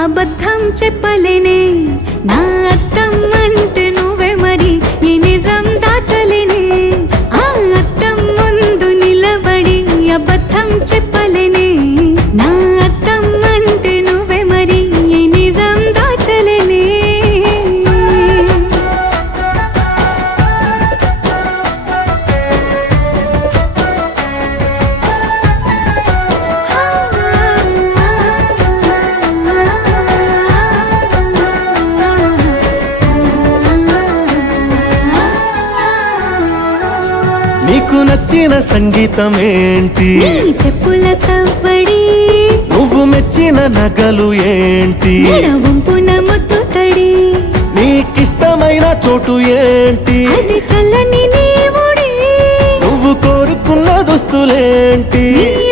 అబద్ధం చెప్పలేనే నా అద్దం అంటే నువ్వే మరి ఈ నిజం దాచలేనే ఆ అద్దం ముందు నిలబడి అబద్ధం చెప్పలేనే నా అద్దం అంటే నువ్వే మరి ఈ నిజం దాచలేనే నీకు నచ్చిన సంగీతం ఏంటి నీ చెప్పుల సవ్వడి నువ్వు మెచ్చిన నగలు ఏంటి వంపున ముద్దు తడి నీకిష్టమైన చోటు ఏంటి అది చల్లని నీ ఒడి నువ్వు కోరుకున్న దుస్తులేంటి నీ